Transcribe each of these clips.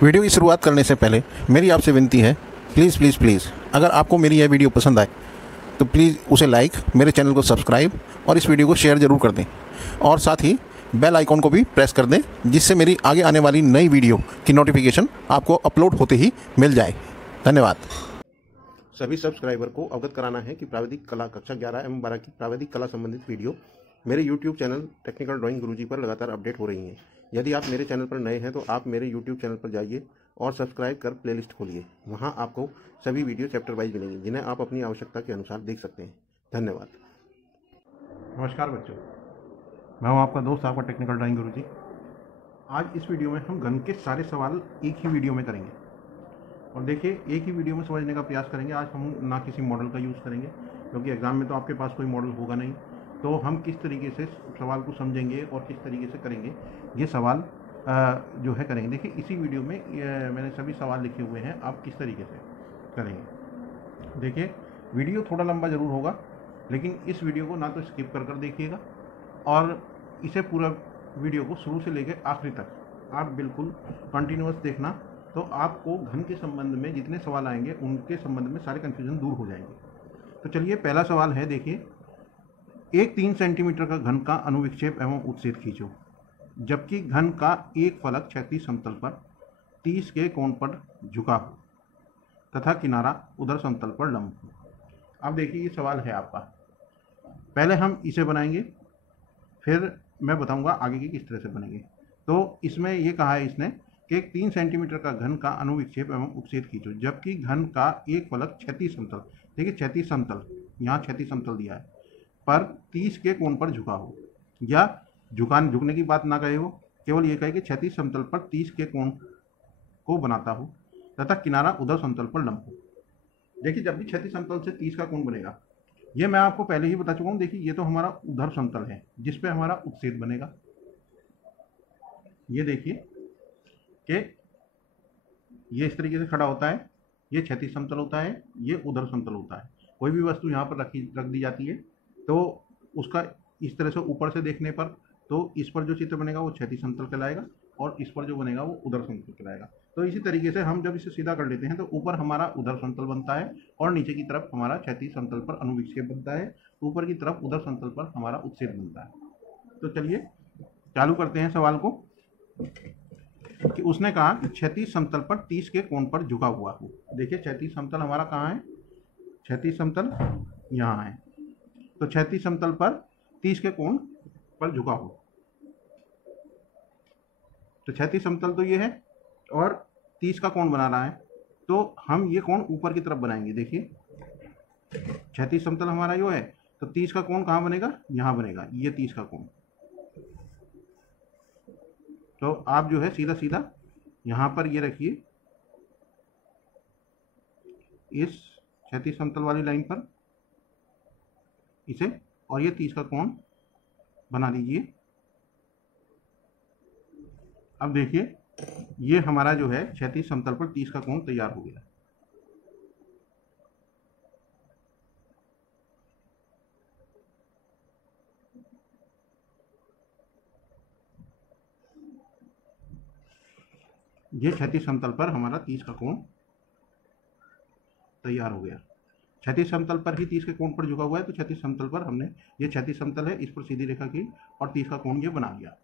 Video की शुरुआत करने से पहले मेरी आपसे विनती है, प्लीज़ प्लीज़ प्लीज़ अगर आपको मेरी यह वीडियो पसंद आए तो प्लीज़ उसे लाइक, मेरे चैनल को सब्सक्राइब और इस वीडियो को शेयर ज़रूर कर दें और साथ ही बेल आइकॉन को भी प्रेस कर दें, जिससे मेरी आगे आने वाली नई वीडियो की नोटिफिकेशन आपको अपलोड होते ही मिल जाए। धन्यवाद। सभी सब्सक्राइबर को अवगत कराना है कि प्राविधिक कला कक्षा 11 एवं 12 की प्राविधिक कला संबंधित वीडियो मेरे YouTube चैनल टेक्निकल ड्राइंग गुरुजी पर लगातार अपडेट हो रही हैं। यदि आप मेरे चैनल पर नए हैं तो आप मेरे YouTube चैनल पर जाइए और सब्सक्राइब कर प्लेलिस्ट खोलिए। वहां आपको सभी वीडियो चैप्टर वाइज मिलेंगी, जिन्हें आप अपनी आवश्यकता के अनुसार देख सकते हैं। धन्यवाद। नमस्कार बच्चों, मैं हूं आपका दोस्त, आपका टेक्निकल ड्राइंग गुरुजी। आज इस वीडियो में हम घन के सारे सवाल एक ही वीडियो में करेंगे और देखिए एक ही वीडियो में समझने का प्रयास करेंगे। आज हम ना किसी मॉडल का यूज़ करेंगे, क्योंकि एग्ज़ाम में तो आपके पास कोई मॉडल होगा नहीं। तो हम किस तरीके से सवाल को समझेंगे और किस तरीके से करेंगे ये सवाल जो है करेंगे। देखिए इसी वीडियो में मैंने सभी सवाल लिखे हुए हैं, आप किस तरीके से करेंगे। देखिए वीडियो थोड़ा लंबा ज़रूर होगा, लेकिन इस वीडियो को ना तो स्किप कर देखिएगा और इसे पूरा वीडियो को शुरू से लेकर आखिरी तक आप बिल्कुल कंटिन्यूअस देखना। तो आपको घन के संबंध में जितने सवाल आएंगे उनके संबंध में सारे कन्फ्यूजन दूर हो जाएंगे। तो चलिए पहला सवाल है, देखिए एक 3 सेंटीमीटर का घन का अनुविक्षेप एवं उत्सेद खींचो, जबकि घन का एक फलक क्षैतिज समतल पर 30 के कोण पर झुका हो तथा किनारा उधर समतल पर लंब हो। अब देखिए ये सवाल है आपका। पहले हम इसे बनाएंगे, फिर मैं बताऊंगा आगे की किस तरह से बनेंगे। तो इसमें ये कहा है इसने कि एक 3 सेंटीमीटर का घन का अनुविक्षेप एवं उपसेद खींचो, जबकि घन का एक फलक क्षैतिज समतल, देखिए क्षैतिज समतल, यहाँ क्षैतिज समतल दिया है, पर 30 के कोण पर झुका हो, या झुकने की बात ना कहे हो, केवल ये कहे कि क्षैतिज समतल पर 30 के कोण को बनाता हो तथा किनारा उधर समतल पर लंब हो। देखिए जब भी क्षैतिज समतल से 30 का कोण बनेगा, ये मैं आपको पहले ही बता चुका हूँ। देखिए ये तो हमारा उधर समतल है जिसपे हमारा उत्सेद बनेगा। ये देखिए कि ये इस तरीके से खड़ा होता है, ये क्षैतिज समतल होता है, ये उधर समतल होता है। कोई भी वस्तु यहाँ पर रख दी जाती है तो उसका इस तरह से ऊपर से देखने पर, तो इस पर जो चित्र बनेगा वो क्षैतिज समतल कहलाएगा और इस पर जो बनेगा वो उधर समतल कहलाएगा। तो इसी तरीके से हम जब इसे सीधा कर लेते हैं तो ऊपर हमारा उधर समतल बनता है और नीचे की तरफ हमारा क्षैतिज समतल पर अनुविक्षेप बनता है, ऊपर की तरफ उधर समतल पर हमारा उत्सेद बनता है। तो चलिए चालू करते हैं सवाल को। कि उसने कहा कि क्षैतिज समतल पर 30 के कोण पर झुका हुआ हो। देखिए क्षैतिज समतल हमारा कहाँ है, क्षैतिज समतल यहाँ है। तो क्षैतिज समतल पर 30 के कोण पर झुका हो, तो क्षैतिज समतल तो ये है और 30 का कोण बना रहा है, तो हम ये कोण ऊपर की तरफ बनाएंगे। देखिए क्षैतिज समतल हमारा यो है, तो 30 का कोण कहाँ बनेगा, यहाँ बनेगा, ये 30 का कोण। तो आप जो है सीधा सीधा यहाँ पर ये रखिए, इस क्षैतिज समतल वाली लाइन पर इसे, और ये 30 का कोण बना दीजिए। अब देखिए ये हमारा जो है क्षैतिज समतल पर 30 का कोण तैयार हो गया। ये क्षैतिज समतल पर हमारा 30 का कोण तैयार हो गया। क्षैतिज समतल पर ही 30 के कोण पर झुका हुआ है, तो क्षैतिज समतल पर हमने, ये क्षैतिज समतल है, इस पर सीधी रेखा की और 30 का कोण ये बना दिया।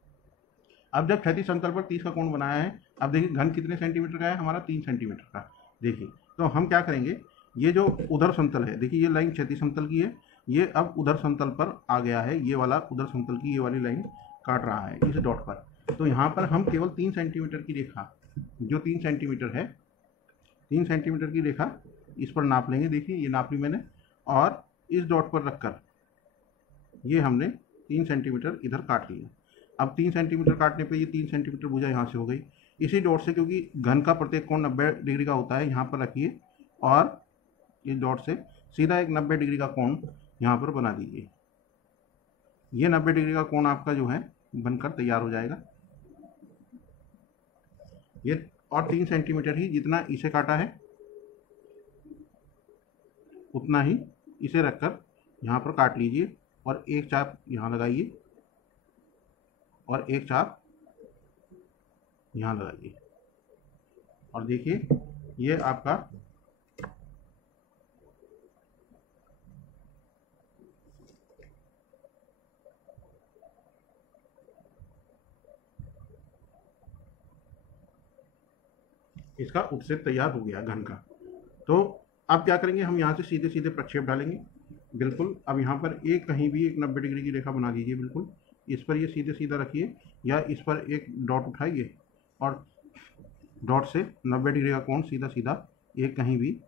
अब जब क्षैतिज समतल पर 30 का कोण बनाया है, अब देखिए घन कितने सेंटीमीटर का है, हमारा 3 सेंटीमीटर का। देखिए तो हम क्या करेंगे, ये जो उधर समतल है, देखिए ये लाइन क्षैतिज समतल की है, ये अब उधर समतल पर आ गया है, ये वाला उधर समतल की ये वाली लाइन काट रहा है इस डॉट पर। तो यहाँ पर हम केवल 3 सेंटीमीटर की रेखा, जो 3 सेंटीमीटर है, 3 सेंटीमीटर की रेखा इस पर नाप लेंगे। देखिए ये नाप ली मैंने, और इस डॉट पर रखकर ये हमने 3 सेंटीमीटर इधर काट लिया। अब 3 सेंटीमीटर काटने पे ये 3 सेंटीमीटर भुजा यहाँ से हो गई। इसी डॉट से, क्योंकि घन का प्रत्येक कोण 90 डिग्री का होता है, यहाँ पर रखिए और इस डॉट से सीधा एक 90 डिग्री का कोण यहाँ पर बना दीजिए। ये 90 डिग्री का कोण आपका जो है बनकर तैयार हो जाएगा। ये और 3 सेंटीमीटर ही, जितना इसे काटा है उतना ही इसे रखकर यहाँ पर काट लीजिए और एक चाप यहाँ लगाइए और एक चाप यहाँ लगाइए। और देखिए ये आपका इसका उपसेट तैयार हो गया घन का। तो अब क्या करेंगे, हम यहाँ से सीधे सीधे प्रक्षेप डालेंगे। बिल्कुल अब यहाँ पर एक कहीं भी एक 90 डिग्री की रेखा बना दीजिए। बिल्कुल इस पर ये सीधे सीधा रखिए, या इस पर एक डॉट उठाइए और डॉट से 90 डिग्री का कोण सीधा सीधा एक कहीं भी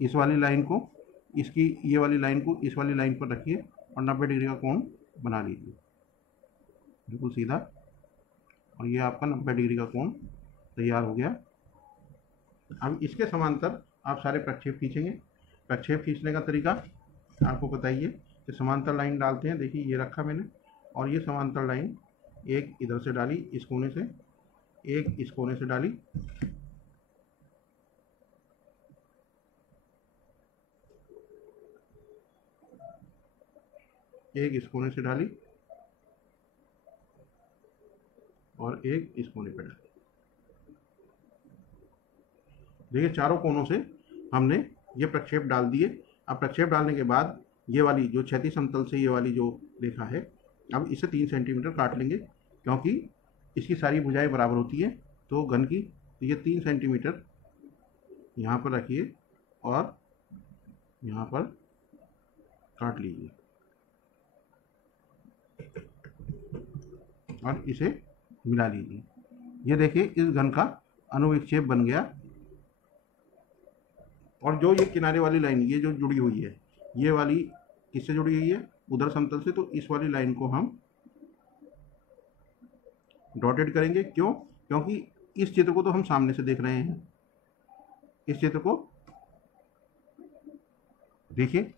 इस वाली लाइन को, इसकी ये वाली लाइन को इस वाली लाइन पर रखिए और 90 डिग्री का कोण बना लीजिए बिल्कुल सीधा। और ये आपका 90 डिग्री का कोण तैयार हो गया। अब इसके समांतर आप सारे प्रक्षेप खींचेंगे। प्रक्षेप खींचने का तरीका आपको बताइए कि समांतर लाइन डालते हैं। देखिए ये रखा मैंने, और ये समांतर लाइन एक इधर से डाली इस कोने से, एक इस कोने से डाली, एक इस कोने से डाली और एक इस कोने पर डाली। देखिए चारों कोनों से हमने ये प्रक्षेप डाल दिए। अब प्रक्षेप डालने के बाद ये वाली जो क्षैतिज समतल से ये वाली जो रेखा है, अब इसे 3 सेंटीमीटर काट लेंगे, क्योंकि इसकी सारी भुजाएं बराबर होती है तो घन की। तो ये 3 सेंटीमीटर यहाँ पर रखिए और यहाँ पर काट लीजिए और इसे मिला लीजिए। ये देखिए इस घन का अनुविक्षेप बन गया। और जो ये किनारे वाली लाइन ये जो जुड़ी हुई है, ये वाली किससे जुड़ी हुई है, उधर समतल से। तो इस वाली लाइन को हम डॉटेड करेंगे। क्यों? क्योंकि इस चित्र को तो हम सामने से देख रहे हैं, इस चित्र को देखिए,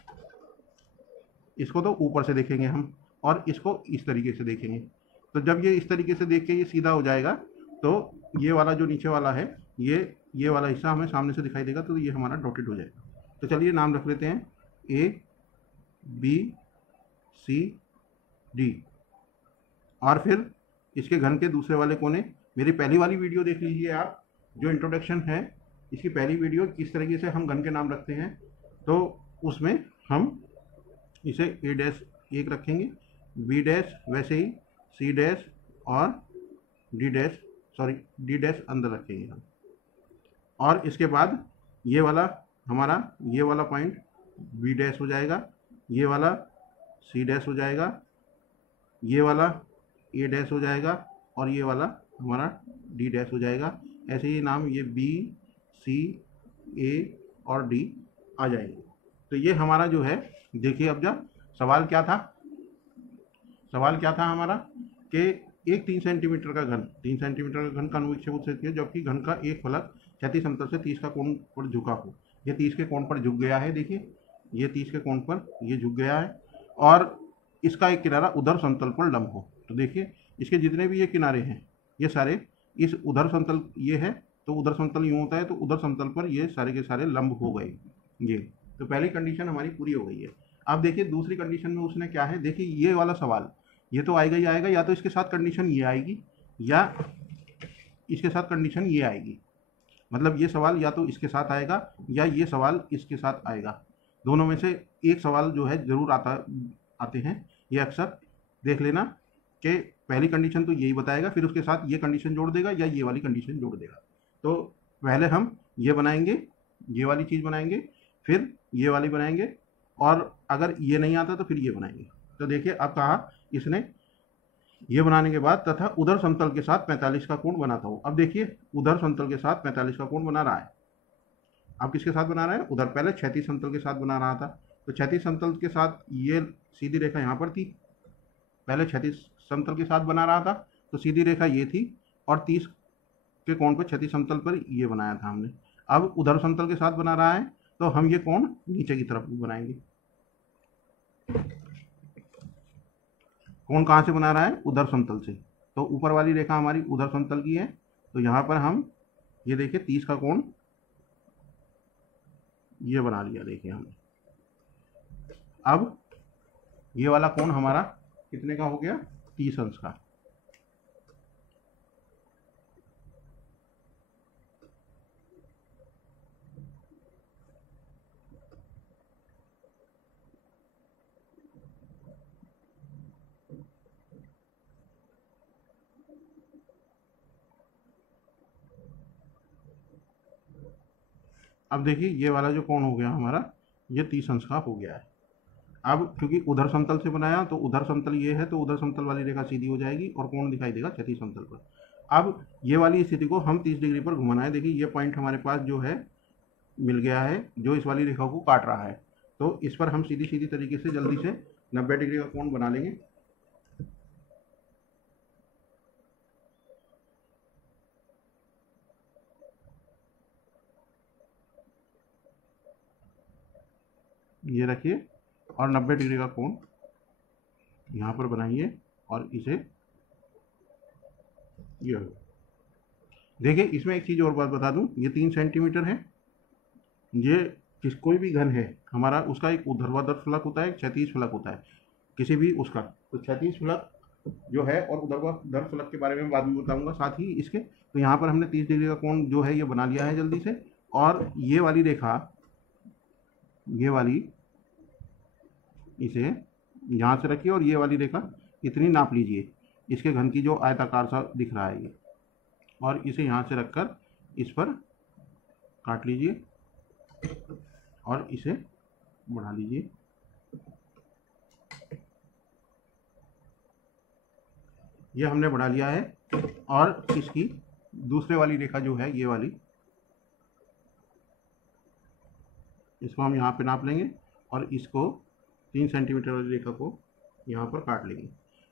इसको तो ऊपर से देखेंगे हम और इसको इस तरीके से देखेंगे। तो जब ये इस तरीके से देख के ये सीधा हो जाएगा तो ये वाला जो नीचे वाला है, ये वाला हिस्सा हमें सामने से दिखाई देगा, तो ये हमारा डॉटेड हो जाएगा। तो चलिए नाम रख लेते हैं ए बी सी डी। और फिर इसके घन के दूसरे वाले कोने, मेरी पहली वाली वीडियो देख लीजिए आप, जो इंट्रोडक्शन है इसकी पहली वीडियो, किस तरीके से हम घन के नाम रखते हैं। तो उसमें हम इसे ए डैश एक रखेंगे, बी डैश वैसे ही, सी डैश और डी डैश अंदर रखेंगे हम। और इसके बाद ये वाला हमारा ये वाला पॉइंट बी डैश हो जाएगा, ये वाला सी डैश हो जाएगा, ये वाला ए डैश हो जाएगा और ये वाला हमारा डी डैश हो जाएगा। ऐसे ही नाम ये बी सी ए और डी आ जाएंगे। तो ये हमारा जो है, देखिए अब जब सवाल क्या था हमारा कि एक 3 सेंटीमीटर का घन, 3 सेंटीमीटर का घन का अनुविक्षेप उत्सर्जित किया, जबकि घन का एक फलक क्षैतिज समतल से 30 का कोण पर झुका हो। ये 30 के कोण पर झुक गया है। देखिए ये 30 के कोण पर ये झुक गया है और इसका एक किनारा उधर समतल पर लंब हो। तो देखिए इसके जितने भी ये किनारे हैं ये सारे इस उधर समतल, ये है तो उधर समतल यूँ होता है, तो उधर समतल पर ये सारे के सारे लंब हो गए ये। तो पहली कंडीशन हमारी पूरी हो गई है। अब देखिए दूसरी कंडीशन में उसने क्या है, देखिए ये वाला सवाल ये तो आएगा ही आएगा, या तो इसके साथ कंडीशन ये आएगी या इसके साथ कंडीशन ये आएगी। मतलब ये सवाल या तो इसके साथ आएगा या ये सवाल इसके साथ आएगा। दोनों में से एक सवाल जो है जरूर आते हैं। ये अक्सर देख लेना कि पहली कंडीशन तो यही बताएगा, फिर उसके साथ ये कंडीशन जोड़ देगा या ये वाली कंडीशन जोड़ देगा। तो पहले हम ये बनाएंगे, ये वाली चीज़ बनाएंगे, फिर ये वाली बनाएंगे, और अगर ये नहीं आता तो फिर ये बनाएंगे। तो देखिए अब कहा इसने ये बनाने के बाद तथा उधर समतल के साथ 45 का कोण बनाता हूँ। अब देखिए उधर समतल के साथ 45 का कोण बना रहा है। अब किसके साथ बना रहा है? उधर पहले क्षैतिज समतल के साथ बना रहा था। तो क्षैतिज समतल के साथ ये सीधी रेखा यहाँ पर थी, पहले क्षैतिज समतल के साथ बना रहा था तो सीधी रेखा ये थी, और 30 के कोण पर क्षैतिज समतल पर ये बनाया था हमने। अब उधर समतल के साथ बना रहा है तो हम ये कोण नीचे की तरफ बनाएंगे। कोण कहाँ से बना रहा है? उधर समतल से। तो ऊपर वाली रेखा हमारी उधर समतल की है, तो यहाँ पर हम ये देखिए 30 का कोण ये बना लिया। देखिए हमने अब ये वाला कोण हमारा कितने का हो गया? 30 अंश का। अब देखिए ये वाला जो कोण हो गया हमारा, ये 30 अंश का हो गया है। अब क्योंकि उधर समतल से बनाया तो उधर समतल ये है, तो उधर समतल वाली रेखा सीधी हो जाएगी और कोण दिखाई देगा क्षैतिज समतल पर। अब ये वाली स्थिति को हम 30 डिग्री पर घुमाना है। देखिए ये पॉइंट हमारे पास जो है मिल गया है, जो इस वाली रेखा को काट रहा है। तो इस पर हम सीधी सीधी तरीके से जल्दी से 90 डिग्री का कोण बना लेंगे। ये रखिए और 90 डिग्री का कोण यहाँ पर बनाइए और इसे ये हो। देखिए इसमें एक चीज़ और बात बता दूं, ये 3 सेंटीमीटर है। ये कोई भी घन है हमारा, उसका एक ऊर्ध्वाधर फलक होता है, एक क्षैतिज फलक होता है किसी भी उसका। तो क्षैतिज फलक जो है और ऊर्ध्वाधर फलक के बारे में बाद में बताऊंगा साथ ही इसके। तो यहाँ पर हमने 30 डिग्री का कोण जो है ये बना लिया है जल्दी से। और ये वाली रेखा, ये वाली इसे यहाँ से रखिए और ये वाली रेखा इतनी नाप लीजिए, इसके घन की जो आयताकार सा दिख रहा है ये, और इसे यहाँ से रखकर इस पर काट लीजिए और इसे बढ़ा लीजिए। ये हमने बढ़ा लिया है। और इसकी दूसरे वाली रेखा जो है ये वाली, इसको हम यहाँ पे नाप लेंगे और इसको 3 सेंटीमीटर वाली रेखा को यहाँ पर काट लेंगे।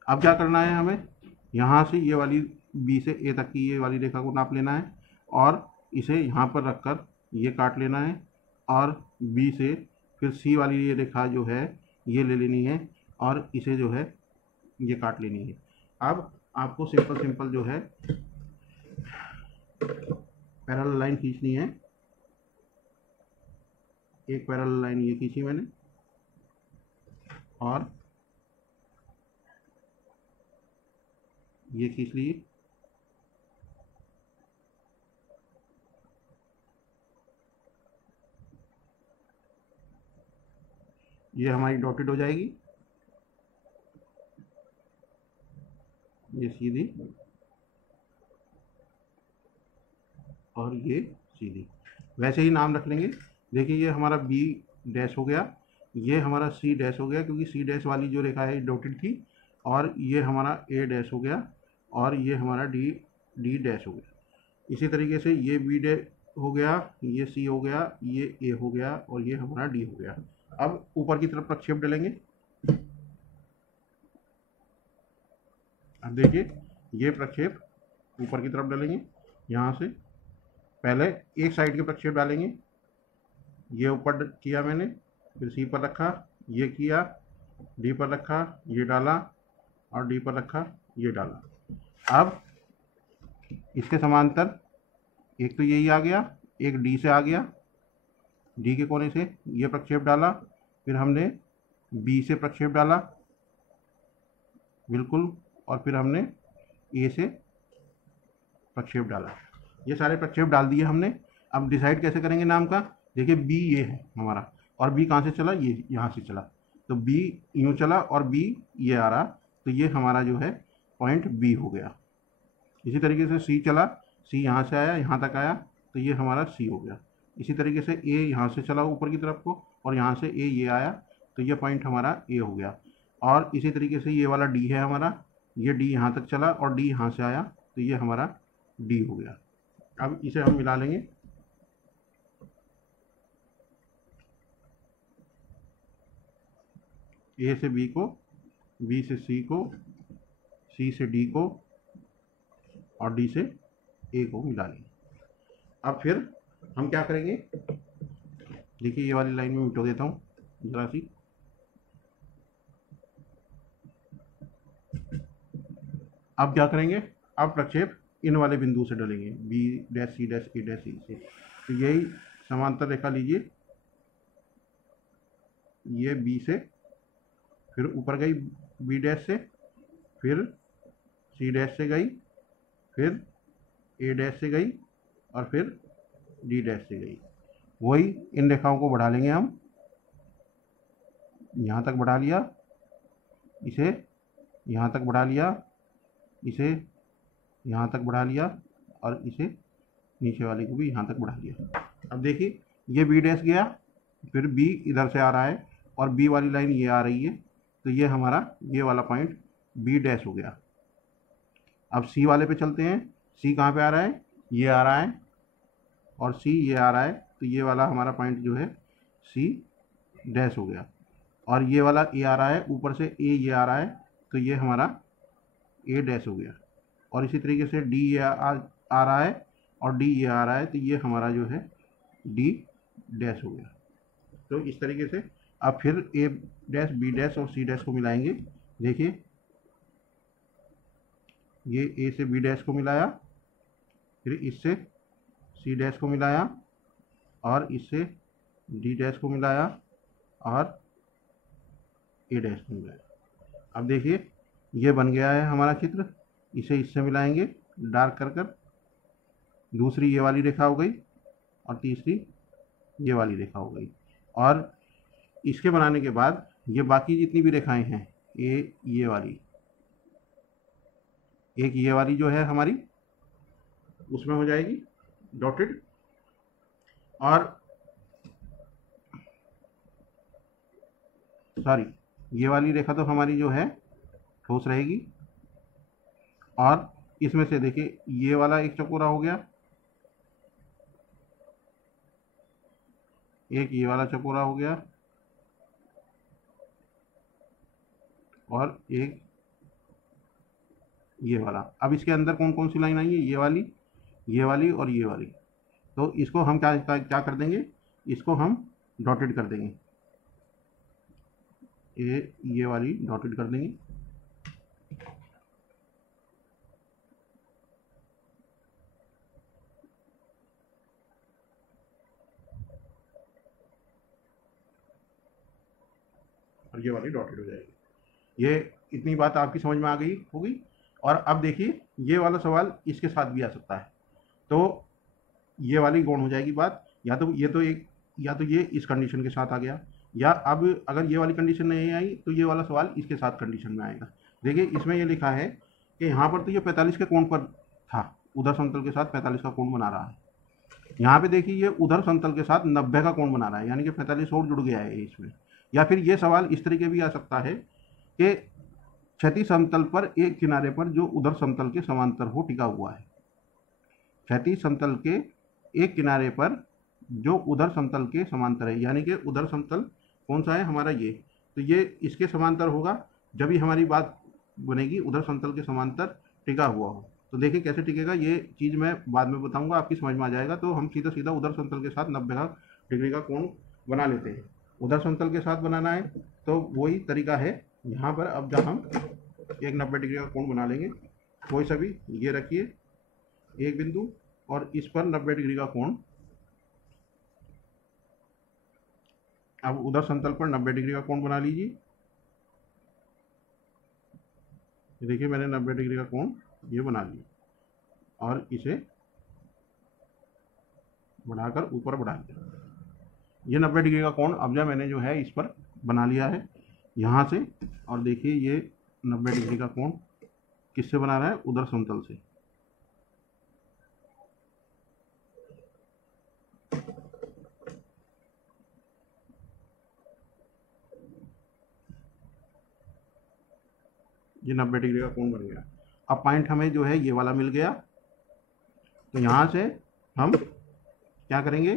अब क्या करना है, हमें यहाँ से ये वाली बी से ए तक की ये वाली रेखा को नाप लेना है और इसे यहाँ पर रखकर ये काट लेना है। और बी से फिर सी वाली ये रेखा जो है ये ले लेनी है और इसे जो है ये काट लेनी है। अब आपको सिंपल सिंपल जो है पैरेलल लाइन खींचनी है। एक पैरेलल लाइन ये खींची मैंने और ये खींच ली। ये हमारी डॉटेड हो जाएगी, ये सीधी और ये सीधी। वैसे ही नाम रख लेंगे। देखिए ये हमारा बी डैश हो गया, ये हमारा सी डैश हो गया क्योंकि सी डैश वाली जो रेखा है डॉटेड थी, और ये हमारा ए डैश हो गया और ये हमारा डी डैश हो गया। इसी तरीके से ये बी डैश हो गया, ये सी हो गया, ये ए हो गया और ये हमारा डी हो गया। अब ऊपर की तरफ प्रक्षेप डालेंगे। अब देखिए ये प्रक्षेप ऊपर की तरफ डालेंगे। यहाँ से पहले एक साइड के प्रक्षेप डालेंगे। ये ऊपर किया मैंने, फिर सी पर रखा, ये किया, डी पर रखा, ये डाला और डी पर रखा, ये डाला। अब इसके समांतर एक तो यही आ गया, एक डी से आ गया, डी के कोने से ये प्रक्षेप डाला, फिर हमने बी से प्रक्षेप डाला बिल्कुल, और फिर हमने ए से प्रक्षेप डाला। ये सारे प्रक्षेप डाल दिए हमने। अब डिसाइड कैसे करेंगे नाम का। देखिए बी ये है हमारा, और बी कहाँ से चला, ये यहाँ से चला, तो बी यूँ चला और बी ये आ रहा, तो ये हमारा जो है पॉइंट बी हो गया। इसी तरीके से सी चला, सी यहाँ से आया, यहाँ तक आया, तो ये हमारा सी हो गया। इसी तरीके से ए यहाँ से चला ऊपर की तरफ को और यहाँ से ए ये आया, तो ये पॉइंट हमारा ए हो गया। और इसी तरीके से ये वाला डी है हमारा, ये डी यहाँ तक चला और डी यहाँ से आया, तो ये हमारा डी हो गया। अब इसे हम मिला लेंगे। ए से बी को, बी से सी को, सी से डी को और डी से ए को मिला लेंगे। अब फिर हम क्या करेंगे, देखिए ये वाली लाइन में मिटो देता हूँ जरा सी। अब क्या करेंगे, अब प्रक्षेप इन वाले बिंदु से डालेंगे, बी डैश सी डैश ए डैश सी से। तो यही समांतर रेखा लीजिए, ये बी से, फिर ऊपर गई बी डैश से, फिर सी डैश से गई, फिर ए डैश से गई और फिर डी डैश से गई। वही इन रेखाओं को बढ़ा लेंगे हम, यहाँ तक बढ़ा लिया, इसे यहाँ तक बढ़ा लिया, इसे यहाँ तक बढ़ा लिया और इसे नीचे वाले को भी यहाँ तक बढ़ा लिया। अब देखिए ये बी डैश गया, फिर बी इधर से आ रहा है और बी वाली लाइन ये आ रही है, तो ये हमारा ये वाला पॉइंट बी डैश हो गया। अब सी वाले पे चलते हैं। सी कहाँ पे आ रहा है, ये आ रहा है और सी ये आ रहा है, तो ये वाला हमारा पॉइंट जो है सी डैश हो गया। और ये वाला ए आ रहा है, ऊपर से ए ये आ रहा है, तो ये हमारा ए डैश हो गया। और इसी तरीके से डी ये आ रहा है और डी ये आ रहा है, तो ये हमारा जो है डी डैश हो गया। तो इस तरीके से अब फिर ए डैश बी डैश और सी डैश को मिलाएंगे। देखिए, ये ए से बी डैश को मिलाया, फिर इससे सी डैश को मिलाया और इससे डी डैश को मिलाया और ए डैश को मिलाया। अब देखिए, ये बन गया है हमारा चित्र। इसे इससे मिलाएंगे डार्क कर कर। दूसरी ये वाली रेखा हो गई और तीसरी ये वाली रेखा हो गई। और इसके बनाने के बाद ये बाकी जितनी भी रेखाएं हैं, ये वाली, एक ये वाली जो है हमारी उसमें हो जाएगी डॉटेड, और सॉरी, ये वाली रेखा तो हमारी जो है ठोस रहेगी। और इसमें से देखिए, ये वाला एक चकोरा हो गया, एक ये वाला चकोरा हो गया और एक ये वाला। अब इसके अंदर कौन कौन सी लाइन आई है, ये वाली और ये वाली। तो इसको हम क्या कर देंगे, इसको हम डॉटेड कर देंगे। ये वाली डॉटेड कर देंगे। और ये वाली डॉटेड हो जाएगी। ये इतनी बात आपकी समझ में आ गई होगी। और अब देखिए, ये वाला सवाल इसके साथ भी आ सकता है। तो ये वाली गौण हो जाएगी बात, या तो ये तो एक, या तो ये इस कंडीशन के साथ आ गया, या अब अगर ये वाली कंडीशन नहीं आई तो ये वाला सवाल इसके साथ कंडीशन में आएगा। देखिए, इसमें ये लिखा है कि यहाँ पर तो ये 45 के कोण पर था, उधर समतल के साथ 45 का कोण बना रहा है। यहाँ पे देखिए, ये उधर समतल के साथ 90 का कोण बना रहा है, यानी कि 45 और जुड़ गया है इसमें। या फिर ये सवाल इस तरीके भी आ सकता है कि क्षैतिज समतल पर एक किनारे पर जो उधर समतल के समांतर हो टिका हुआ है। क्षैतिज समतल के एक किनारे पर जो उधर समतल के समांतर है, यानी कि उधर समतल कौन सा है हमारा, ये, तो ये इसके समांतर होगा जब भी हमारी बात बनेगी उधर समतल के समांतर टिका हुआ हो। तो देखिए कैसे टिकेगा, ये चीज़ मैं बाद में बताऊंगा, आपकी समझ में आ जाएगा। तो हम सीधा सीधा उधर समतल के साथ 90 डिग्री का कोण बना लेते हैं। उधर समतल के साथ बनाना है तो वही तरीका है यहाँ पर। अब जब हम एक 90 डिग्री का कोण बना लेंगे, कोई सभी ये रखिए एक बिंदु और इस पर 90 डिग्री का कोण। अब उधर समतल पर 90 डिग्री का कोण बना लीजिए। देखिए, मैंने 90 डिग्री का कोण ये बना लिया और इसे बढ़ाकर ऊपर बढ़ा दिया। ये 90 डिग्री का कोण अब जब मैंने जो है इस पर बना लिया है यहाँ से। और देखिए, ये 90 डिग्री का कोण किससे बना रहा है, उधर समतल से। ये 90 डिग्री का कोण बन गया। अब पॉइंट हमें जो है ये वाला मिल गया। तो यहाँ से हम क्या करेंगे,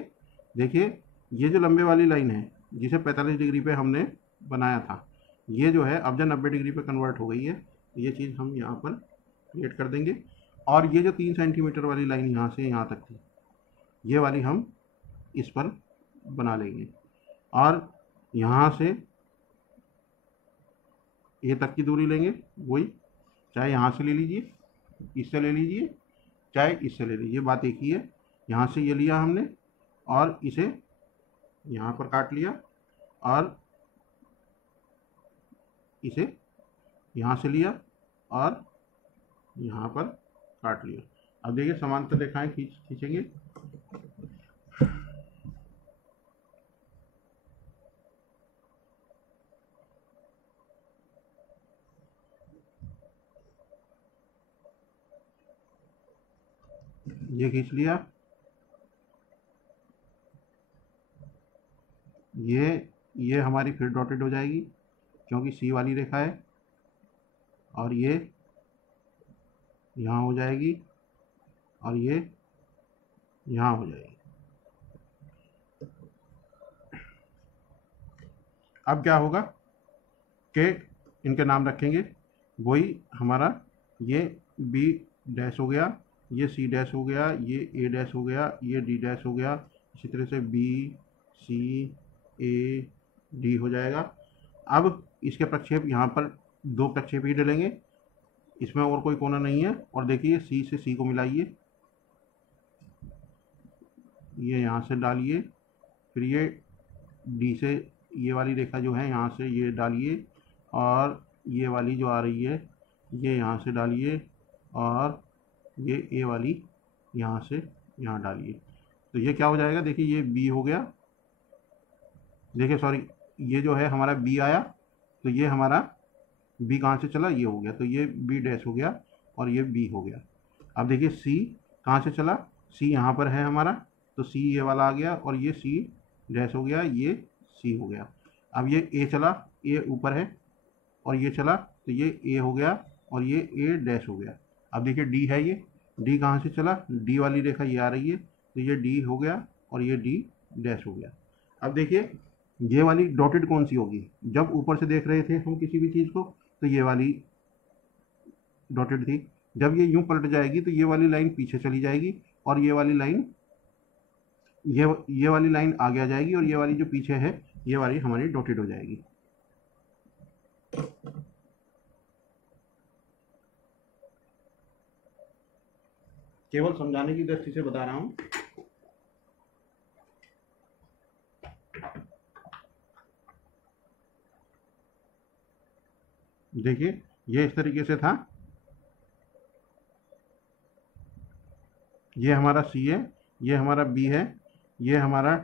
देखिए, ये जो लंबे वाली लाइन है जिसे 45 डिग्री पे हमने बनाया था, ये जो है अब जब 90 डिग्री पे कन्वर्ट हो गई है, ये चीज़ हम यहाँ पर क्रिएट कर देंगे। और ये जो 3 सेंटीमीटर वाली लाइन यहाँ से यहाँ तक थी, ये वाली हम इस पर बना लेंगे। और यहाँ से ये तक की दूरी लेंगे, वही, चाहे यहाँ से ले लीजिए, इससे ले लीजिए, चाहे इससे ले लीजिए, बात एक ही है। यहाँ से ये लिया हमने और इसे यहाँ पर काट लिया और इसे यहाँ से लिया और यहाँ पर काट लिया। अब देखिए, समांतर रेखाएं खींचेंगे। ये खींच लिया ये हमारी फिर डॉटेड हो जाएगी क्योंकि सी वाली रेखा है, और ये यहाँ हो जाएगी और ये यहाँ हो जाएगी। अब क्या होगा कि इनके नाम रखेंगे, वही हमारा ये बी डैश हो गया, ये सी डैश हो गया, ये ए डैश हो गया, ये डी डैश हो गया, इसी तरह से बी सी ए डी हो जाएगा। अब इसके प्रक्षेप यहाँ पर दो प्रक्षेप ही डलेंगे, इसमें और कोई कोना नहीं है। और देखिए सी से सी को मिलाइए, ये यहाँ से डालिए, फिर ये डी से ये वाली रेखा जो है यहाँ से ये डालिए, और ये वाली जो आ रही है ये यहाँ से डालिए, और ये ए वाली यहाँ से यहाँ डालिए। तो ये क्या हो जाएगा, देखिए ये बी हो गया, देखिए सॉरी ये जो है हमारा बी आया, तो ये हमारा बी कहाँ से चला, ये हो गया, तो ये बी डैश हो गया और ये बी हो गया। अब देखिए सी कहाँ से चला, सी यहाँ पर है हमारा, तो सी ये वाला आ गया, और ये सी डैश हो गया, ये सी हो गया। अब ये ए चला, ए ऊपर है, और ये चला तो ये ए हो गया और ये ए डैश हो गया। अब देखिए डी है, ये डी कहाँ से चला, डी वाली रेखा ये आ रही है, तो ये डी हो गया और ये डी डैश हो गया। अब देखिए ये वाली डॉटेड कौन सी होगी, जब ऊपर से देख रहे थे हम किसी भी चीज़ को तो ये वाली डॉटेड थी, जब ये यूं पलट जाएगी तो ये वाली लाइन पीछे चली जाएगी, और ये वाली लाइन ये वाली लाइन आगे आ जाएगी, और ये वाली जो पीछे है ये वाली हमारी डॉटेड हो जाएगी। केवल समझाने की दृष्टि से बता रहा हूं। देखिए ये इस तरीके से था, ये हमारा सी है, ये हमारा बी है, ये हमारा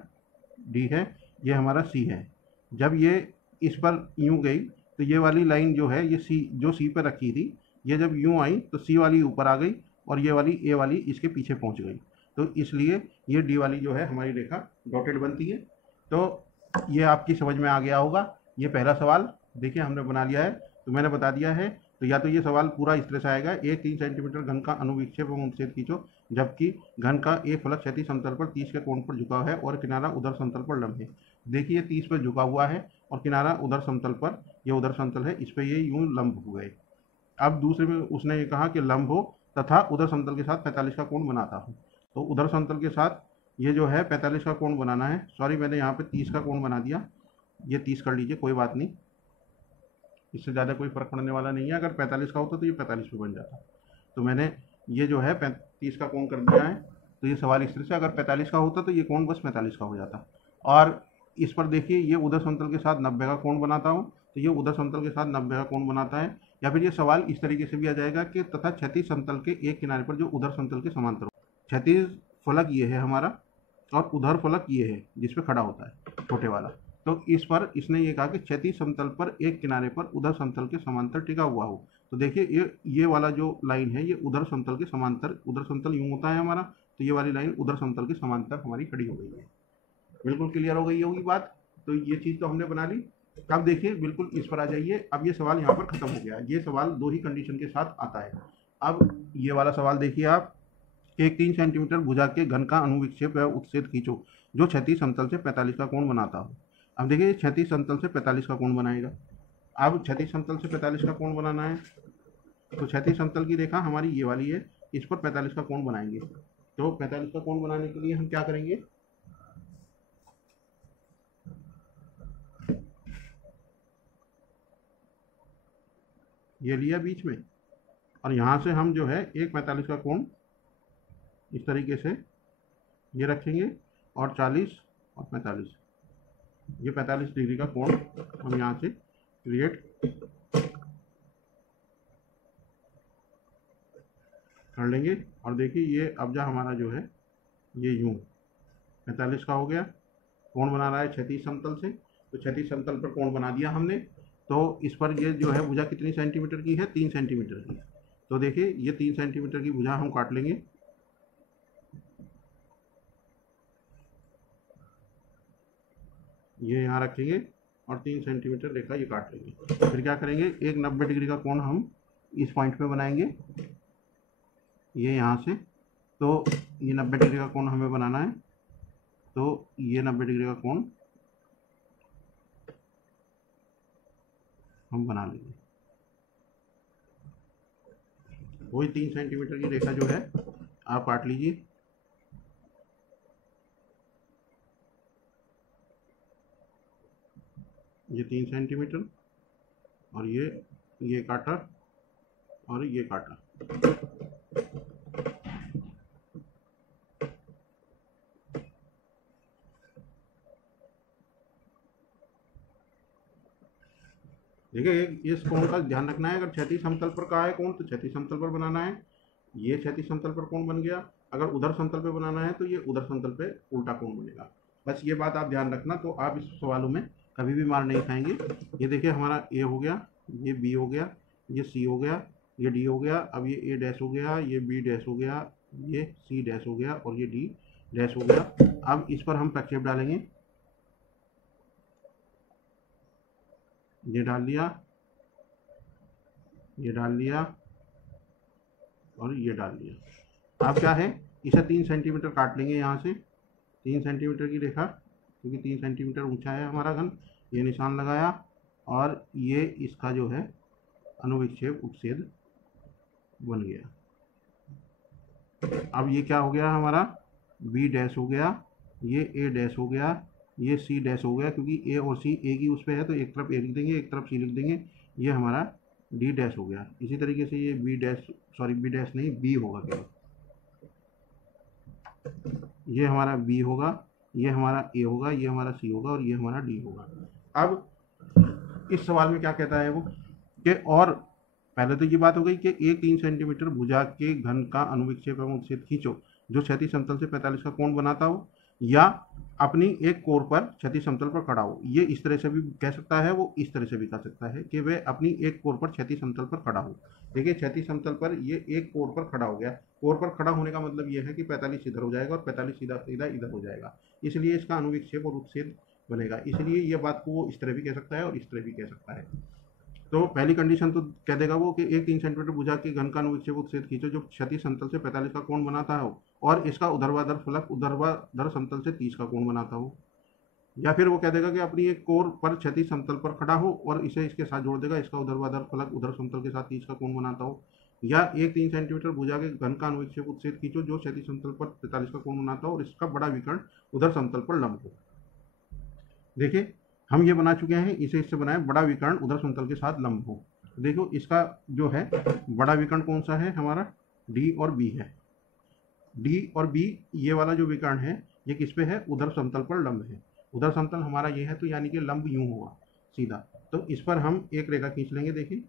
डी है, ये हमारा सी है। जब ये इस पर यूं गई तो ये वाली लाइन जो है ये सी जो सी पर रखी थी, ये जब यूं आई तो सी वाली ऊपर आ गई और ये वाली ए वाली इसके पीछे पहुंच गई, तो इसलिए ये डी वाली जो है हमारी रेखा डॉटेड बनती है। तो ये आपकी समझ में आ गया होगा। ये पहला सवाल देखिए हमने बना लिया है, तो मैंने बता दिया है। तो या तो ये सवाल पूरा इस तरह से आएगा, एक 3 सेंटीमीटर घन का अनुविक्षेप एवं उच्छेद खींचो, जबकि घन का एक फलक क्षैतिज समतल पर 30 के कोण पर झुका है और किनारा उधर समतल पर लंब है। देखिए 30 पर झुका हुआ है और किनारा उधर समतल पर, ये उधर समतल है, इस पर ये यूं लंब हो गए। अब दूसरे में उसने ये कहा कि लंब हो तथा उधर समतल के साथ 45 का कोण बनाता हो। तो उधर समतल के साथ ये जो है 45 का कोण बनाना है। सॉरी मैंने यहाँ पे 30 का कोण बना दिया, ये 30 कर लीजिए, कोई बात नहीं, इससे ज़्यादा कोई फर्क पड़ने वाला नहीं है। अगर 45 का होता तो ये 45 पे बन जाता। तो मैंने ये जो है 35 का कोण कर दिया है। तो ये सवाल इस तरह से, अगर 45 का होता तो ये कोण बस 45 का हो जाता। और इस पर देखिए ये उधर समतल के साथ 90 का कोण बनाता हूँ, तो ये उधर समतल के साथ 90 का कोण बनाता है। या फिर ये सवाल इस तरीके से भी आ जाएगा कि तथा क्षैतिज समतल के एक किनारे पर जो उधर समतल के समांतर हो। क्षैतिज फलक ये है हमारा और उधर फलक ये है जिसपे खड़ा होता है छोटे वाला। तो इस पर इसने ये कहा कि क्षैतिज समतल पर एक किनारे पर उधर समतल के समांतर टिका हुआ हो। तो देखिए ये वाला जो लाइन है ये उधर समतल के समांतर, उधर समतल यूं होता है हमारा, तो ये वाली लाइन उधर समतल के समांतर हमारी खड़ी हो गई है। बिल्कुल क्लियर हो गई होगी बात। तो ये चीज़ तो हमने बना ली। अब देखिए बिल्कुल इस पर आ जाइए। अब ये सवाल यहाँ पर खत्म हो गया। ये सवाल दो ही कंडीशन के साथ आता है। अब ये वाला सवाल देखिए आप, एक 3 सेंटीमीटर भुजा के घन का अनुविक्षेप या उत्सेद खींचो जो क्षैतिज समतल से 45 का कोण बनाता हो। अब देखिए क्षैतिज समतल से 45 का कोण बनाएगा। अब क्षैतिज समतल से 45 का कोण बनाना है, तो क्षैतिज समतल की रेखा हमारी ये वाली है, इस पर 45 का कोण बनाएंगे। तो 45 का कोण बनाने के लिए हम क्या करेंगे, ये लिया बीच में, और यहाँ से हम जो है एक 45 का कोण इस तरीके से ये रखेंगे, और 40 और 45, ये 45 डिग्री का कोण हम यहाँ से क्रिएट कर लेंगे। और देखिए ये अब्जा हमारा जो है ये यूं 45 का हो गया, कोण बना रहा है क्षैतिज समतल से, तो क्षैतिज समतल पर कोण बना दिया हमने। तो इस पर ये जो है भुजा कितनी सेंटीमीटर की है, 3 सेंटीमीटर की। तो देखिए ये 3 सेंटीमीटर की भुजा हम काट लेंगे। ये यहाँ रखेंगे और 3 सेंटीमीटर रेखा ये काट लेंगे। फिर क्या करेंगे, एक 90 डिग्री का कोण हम इस पॉइंट पे बनाएंगे, ये यहाँ से। तो ये 90 डिग्री का कोण हमें बनाना है, तो ये 90 डिग्री का कोण हम बना लेंगे। वही 3 सेंटीमीटर की रेखा जो है आप काट लीजिए। ये 3 सेंटीमीटर और ये काटा और ये काटा। देखिए इस कोण का ध्यान रखना है, अगर क्षैतिज समतल पर कहा है कोण तो क्षैतिज समतल पर बनाना है। ये क्षैतिज समतल पर कोण बन गया। अगर उधर समतल पे बनाना है तो ये उधर समतल पे उल्टा कोण बनेगा। बस ये बात आप ध्यान रखना, तो आप इस सवालों में कभी भी मार नहीं खाएंगे। ये देखिए हमारा ए हो गया, ये बी हो गया, ये सी हो गया, ये डी हो गया। अब ये ए डैश हो गया, ये बी डैश हो गया, ये सी डैश हो गया और ये डी डैश हो गया। अब इस पर हम प्रक्षेप डालेंगे, ये डाल लिया, ये डाल लिया और ये डाल लिया। अब क्या है, इसे 3 सेंटीमीटर काट लेंगे यहाँ से, 3 सेंटीमीटर की रेखा, क्योंकि 3 सेंटीमीटर ऊंचा है हमारा घन। ये निशान लगाया और ये इसका जो है अनुविक्षेप उपसेद बन गया। अब ये क्या हो गया हमारा, बी डैश हो गया, ये ए डैश हो गया, ये सी डैश हो गया, क्योंकि ए और सी एक ही उस पर है तो एक तरफ ए लिख देंगे, एक तरफ सी लिख देंगे। ये हमारा डी डैश हो गया। इसी तरीके से ये B dash, sorry B dash नहीं, बी होगा केवल। ये हमारा बी होगा, ये हमारा ए होगा, ये हमारा सी होगा और ये हमारा डी होगा। अब इस सवाल में क्या कहता है वो कि, और पहले तो ये बात हो गई कि एक 3 सेंटीमीटर भुजा के घन का अनुविक्षेप एवं उत्सेद खींचो जो क्षैतिज समतल से 45 का कोण बनाता हो या अपनी एक कोर पर क्षैतिज समतल पर खड़ा हो। ये इस तरह से भी कह सकता है, वो इस तरह से भी कह सकता है कि वह अपनी एक कोर पर क्षैतिज समतल पर खड़ा हो। देखिए क्षैतिज समतल पर ये एक कोर पर खड़ा हो गया। कोर पर खड़ा होने का मतलब ये है कि 45 इधर हो जाएगा और 45 सीधा सीधा इधर हो जाएगा, इसलिए इसका अनुविक्षेप और उत्सेद बनेगा। इसलिए ये बात को वो इस तरह भी कह सकता है और इस तरह भी कह सकता है। तो पहली कंडीशन तो कह देगा वो कि एक 3 सेंटीमीटर भुजा के घन का अनुविक्षेप उत्सेद खींचो जो क्षैतिज समतल से 45 का कोण बनाता हो और इसका ऊर्ध्वाधर फलक ऊर्ध्वाधर समतल से 30 का कोण बनाता हो। या फिर वो कह देगा कि अपनी एक कोर पर क्षैतिज समतल पर खड़ा हो और इसे इसके साथ जोड़ देगा, इसका ऊर्ध्वाधर फलक ऊर्ध्व समतल के साथ 30 का कोण बनाता हो। या एक 3 सेंटीमीटर भुजा के घन का अनुविक्षेप उत्सेद खींचो जो क्षैतिज समतल पर 45 का कोण बनाता हो और इसका बड़ा विकर्ण उधर समतल पर लंब हो। देखिए हम ये बना चुके हैं, इसे इससे बनाए बड़ा विकर्ण उधर समतल के साथ लंब हो। देखो इसका जो है बड़ा विकर्ण कौन सा है हमारा, डी और बी है। डी और बी ये वाला जो विकर्ण है ये किस पे है, उधर समतल पर लंब है। उधर समतल हमारा ये है तो यानी कि लंब यूं होगा सीधा। तो इस पर हम एक रेखा खींच लेंगे। देखिए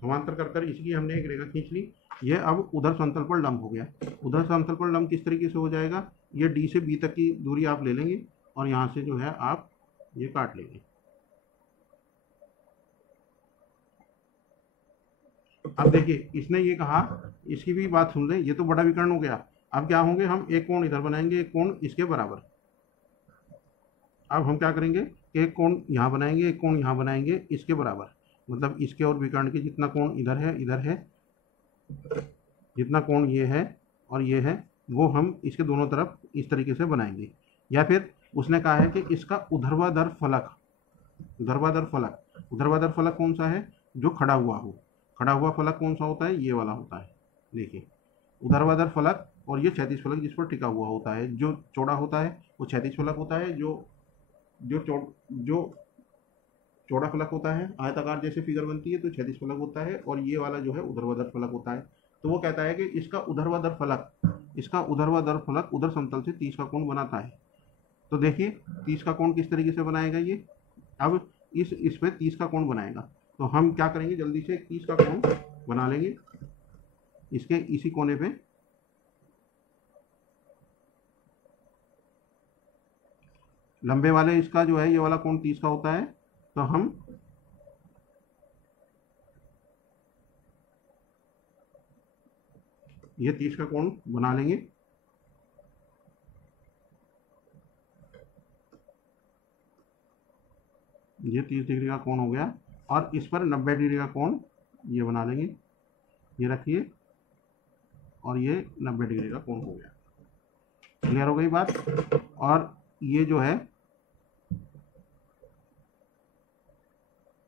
समांतर कर कर इसकी हमने एक रेखा खींच ली। ये अब उधर समतल पर लंब हो गया। उधर समतल पर लंब किस तरीके से हो जाएगा, ये डी से बी तक की दूरी आप ले लेंगे और यहाँ से जो है आप ये काट लेंगे। अब देखिए इसने ये कहा, इसकी भी बात सुन लें, ये तो बड़ा विकर्ण हो गया। अब क्या होंगे, हम एक कोण इधर बनाएंगे, एक कोण इसके बराबर। अब हम क्या करेंगे, एक कोण यहाँ बनाएंगे, एक कोण यहाँ बनाएंगे इसके बराबर, मतलब इसके और विकर्ण के जितना कोण इधर है, जितना कोण ये है और ये है वो हम इसके दोनों तरफ इस तरीके से बनाएंगे। या फिर उसने कहा है कि इसका ऊर्ध्वाधर फलक, ऊर्ध्वाधर फलक कौन सा है, जो खड़ा हुआ हो। खड़ा हुआ फलक कौन सा होता है, ये वाला होता है। देखिए ऊर्ध्वाधर फलक और ये क्षैतिज फलक जिस पर टिका हुआ होता है। जो चौड़ा होता है वो क्षैतिज फलक होता है, जो चौड़ा फलक होता है, आयताकार जैसे फिगर बनती है तो क्षैतिज फलक होता है, और ये वाला जो है ऊर्ध्वाधर फलक होता है। तो वो कहता है कि इसका ऊर्ध्वाधर फलक उधर समतल से 30 का कोण बनाता है। तो देखिए 30 का कोण किस तरीके से बनाएगा ये, अब इस पे 30 का कोण बनाएगा। तो हम क्या करेंगे, जल्दी से 30 का कोण बना लेंगे इसके इसी कोने पे। लंबे वाले इसका जो है ये वाला कोण 30 का होता है, तो हम ये 30 का कोण बना लेंगे। ये 30 डिग्री का कोण हो गया और इस पर 90 डिग्री का कोण ये बना लेंगे। ये रखिए और ये 90 डिग्री का कोण हो गया। क्लियर हो गई बात। और ये जो है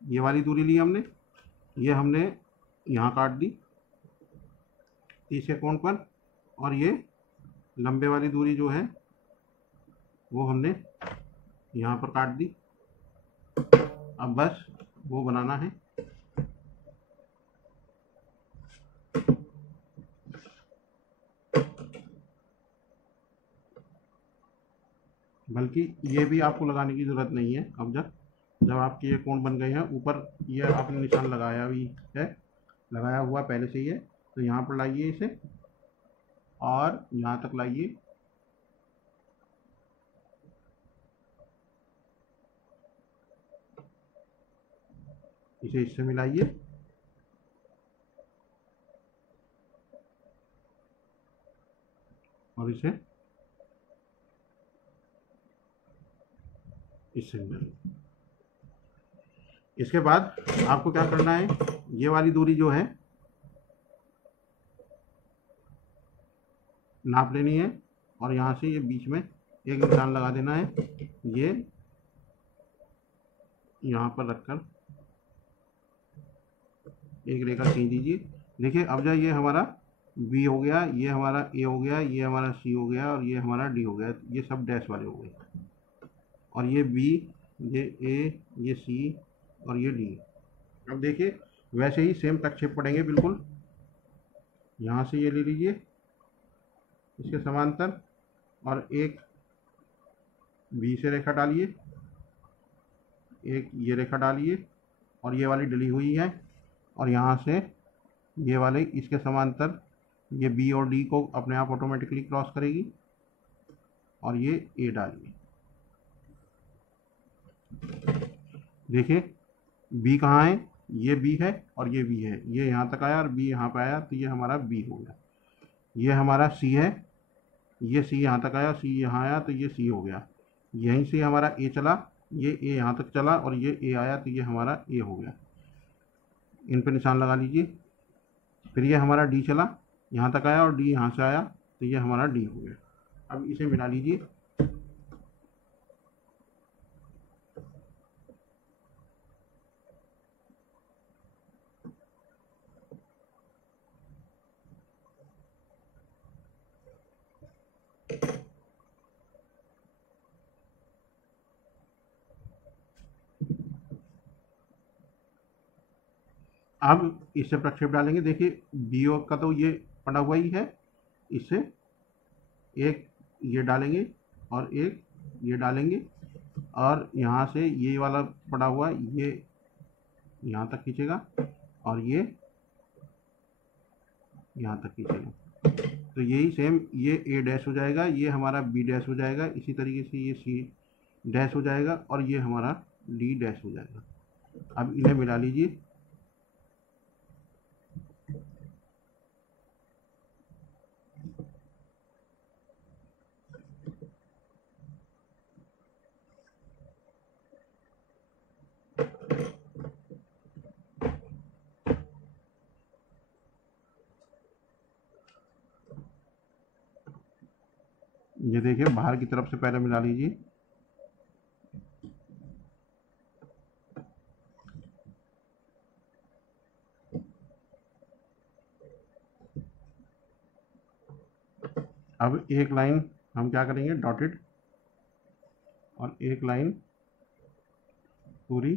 ये वाली दूरी ली हमने, ये हमने यहाँ काट दी 30 के कोण पर, और ये लंबे वाली दूरी जो है वो हमने यहाँ पर काट दी। अब बस वो बनाना है। बल्कि ये भी आपको लगाने की ज़रूरत नहीं है। अब जब आपके ये कोण बन गए हैं, ऊपर ये आपने निशान लगाया भी है, लगाया हुआ पहले से ही है, तो यहाँ पर लाइए इसे और यहाँ तक लाइए। इसे इससे मिलाइए और इसे इससे मिलाइए। इसके बाद आपको क्या करना है, ये वाली दूरी जो है नाप लेनी है और यहाँ से ये बीच में एक निशान लगा देना है। ये यहाँ पर रखकर एक रेखा खींच दीजिए। देखिए अब जब ये हमारा बी हो गया, ये हमारा ए हो गया, ये हमारा सी हो गया और ये हमारा डी हो गया, ये सब डैश वाले हो गए। और ये बी, ये ए, ये सी और ये डी। अब देखिए वैसे ही सेम प्रक्षेप पड़ेंगे बिल्कुल। यहाँ से ये ले लीजिए इसके समांतर और एक बी से रेखा डालिए, एक ये रेखा डालिए और ये वाली डली हुई है, और यहाँ से ये वाले इसके समांतर ये बी और डी को अपने आप ऑटोमेटिकली क्रॉस करेगी और ये ए डालिए। देखिए बी कहाँ है, ये बी है और ये बी है, ये यहाँ तक आया और बी यहाँ पे आया, तो ये हमारा बी हो गया। ये हमारा सी है, ये सी यहाँ तक आया, सी यहाँ आया, तो ये सी हो गया। यहीं से हमारा ए चला, ये ए यहाँ तक चला और ये ए आया, तो ये हमारा ए हो गया। इन पे निशान लगा लीजिए। फिर ये हमारा डी चला, यहाँ तक आया और डी यहाँ से आया, तो ये हमारा डी हो गया। अब इसे मिला लीजिए। अब इससे प्रक्षेप डालेंगे। देखिए बी ओ का तो ये पड़ा हुआ ही है, इससे एक ये डालेंगे और एक ये डालेंगे और यहाँ से ये वाला पड़ा हुआ ये यहाँ तक खींचेगा और ये यहाँ तक खींचेगा, तो यही सेम ये ए डैश हो जाएगा, ये हमारा बी डैश हो जाएगा, इसी तरीके से ये सी डैश हो जाएगा और ये हमारा डी डैश हो जाएगा। अब इन्हें मिला लीजिए। ये देखिए बाहर की तरफ से पहले मिला लीजिए। अब एक लाइन हम क्या करेंगे, डॉटेड, और एक लाइन पूरी,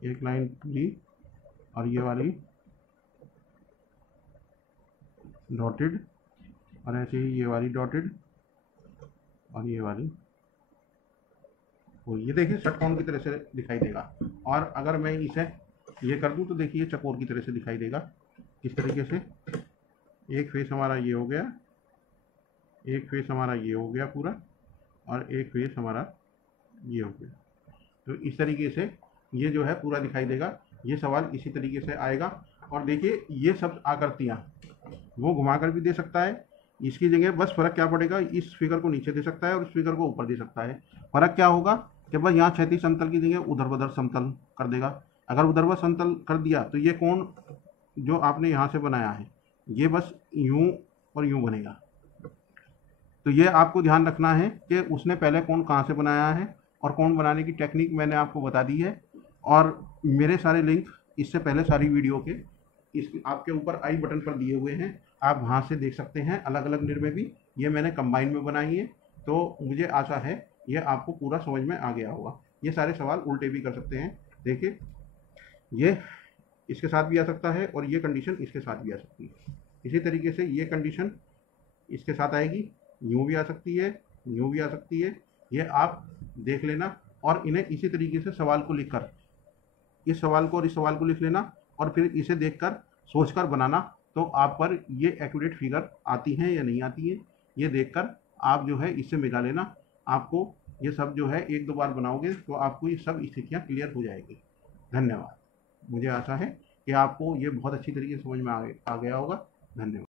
एक लाइन पूरी और ये वाली डॉटेड, और ऐसे ही ये वाली डॉटेड और ये वाली। तो ये देखिए षटकोण की तरह से दिखाई देगा। और अगर मैं इसे ये कर दूं तो देखिए चकोर की तरह से दिखाई देगा। इस तरीके से एक फेस हमारा ये हो गया, एक फेस हमारा ये हो गया पूरा, और एक फेस हमारा ये हो गया। तो इस तरीके से ये जो है पूरा दिखाई देगा। ये सवाल इसी तरीके से आएगा। और देखिए ये सब आकृतियाँ वो घुमाकर भी दे सकता है, इसकी जगह बस फ़र्क क्या पड़ेगा, इस फिगर को नीचे दे सकता है और इस फिगर को ऊपर दे सकता है। फ़र्क क्या होगा कि बस यहाँ क्षैतिज समतल की जगह ऊर्ध्वाधर समतल कर देगा। अगर ऊर्ध्वाधर समतल कर दिया तो ये कोण जो आपने यहाँ से बनाया है ये बस यूँ और यूँ बनेगा। तो ये आपको ध्यान रखना है कि उसने पहले कोण कहाँ से बनाया है, और कोण बनाने की टेक्निक मैंने आपको बता दी है। और मेरे सारे लिंक इससे पहले सारी वीडियो के इस आपके ऊपर आई बटन पर दिए हुए हैं, आप वहाँ से देख सकते हैं। अलग अलग निर्णय भी ये मैंने कंबाइन में बनाई है, तो मुझे आशा है ये आपको पूरा समझ में आ गया होगा। ये सारे सवाल उल्टे भी कर सकते हैं। देखिए ये इसके साथ भी आ सकता है और ये कंडीशन इसके साथ भी आ सकती है। इसी तरीके से ये कंडीशन इसके साथ आएगी, यूँ भी आ सकती है, यूँ भी आ सकती है। ये आप देख लेना और इन्हें इसी तरीके से सवाल को लिखकर, इस सवाल को और इस सवाल को लिख लेना और फिर इसे देखकर सोचकर बनाना, तो आप पर ये एक्यूरेट फिगर आती हैं या नहीं आती है ये देखकर आप जो है इससे मिला लेना। आपको ये सब जो है एक दो बार बनाओगे तो आपको ये सब स्थितियाँ क्लियर हो जाएगी। धन्यवाद। मुझे आशा है कि आपको ये बहुत अच्छी तरीके से समझ में आ गया होगा। धन्यवाद।